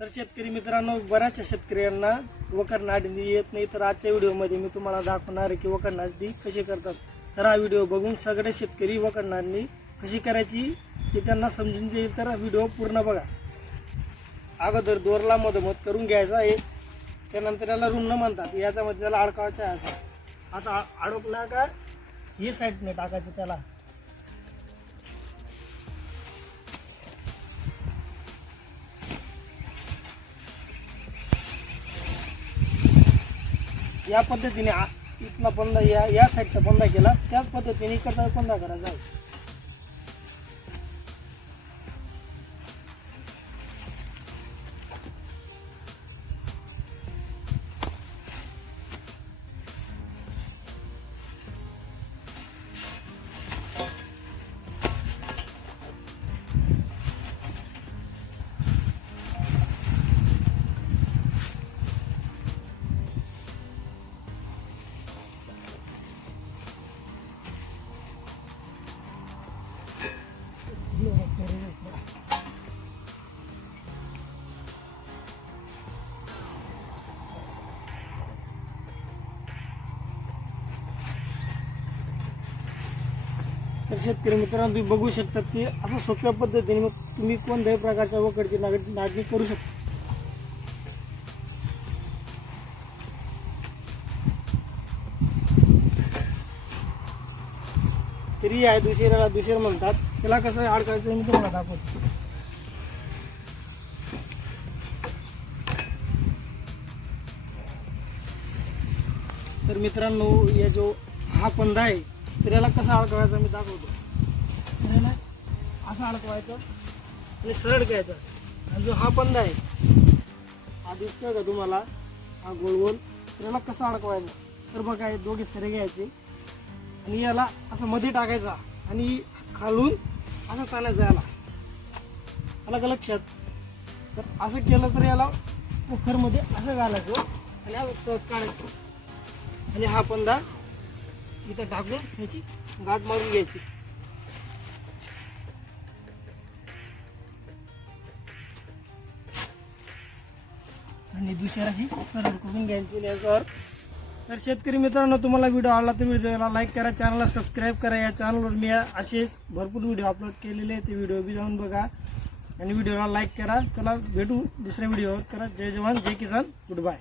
तर शेतकरी मित्रांनो बऱ्याचशा शेतकऱ्यांना वकर नाडणी येत नाही. तर आजच्या व्हिडिओमध्ये मी तुम्हाला दाखवणार आहे की वकर कशी करतात. तर हा व्हिडिओ बघून सगळे शेतकरी वकर नाडणी कशी करायची ते त्यांना समजून जाईल. तर व्हिडिओ पूर्ण बघा. अगोदर दोरला मधोमध करून घ्यायचा आहे त्यानंतर याला रुंद म्हणतात. याच्यामध्ये त्याला अडकावायचं आहे असं. आता अडकला का? ही साईडने टाकायचं त्याला. या पद्धतीने आ- इथला बंद या या साईडचा बंद केला. त्याच पद्धतीने इकडचा बंद करायचा आहे. तर शेतकरी मित्रांनो तुम्ही बघू शकता की असं सोप्या पद्धतीने मग तुम्ही कोणत्याही प्रकारच्या वकडची नाग- नागणी करू शकता. तरी आहे दुसऱ्याला दुसरं म्हणतात. त्याला कसं अडकायचं मी तुम्हाला दाखवतो. तर मित्रांनो या जो हा पंधा आहे तर याला कसा अडकवायचा मी दाखवतो. याला असं अडकवायचं आणि सरळ घ्यायचं. आणि जो हा पंधा आहे हा दिसतोय का तुम्हाला? हा गोल गोल तर याला कसा अडकवायचा? तर बघा हे दोघे सरे घ्यायचे. आणि याला असं मध्ये टाकायचा. आणि खालून असं चालायचं याला. आलं का लक्षात तर असं केलं तर याला पोखरमध्ये असं घालायचं आणि असं काढायचं. आणि हा पंधा इथं टाकून ह्याची गाठ मारून घ्यायची. आणि दुसऱ्याही सरळ करून घ्यायची याच्यावर तर शेतकरी मित्रांनो तुम्हाला व्हिडिओ आवडला तर व्हिडिओला लाईक करा चॅनलला सबस्क्राईब करा. या चॅनलवर मी असेच भरपूर व्हिडिओ अपलोड केलेले आहे ते व्हिडिओ बी जाऊन बघा. आणि व्हिडिओला लाईक करा. चला भेटू दुसऱ्या व्हिडिओवर. करा. जय जवान जय किसान. Good bye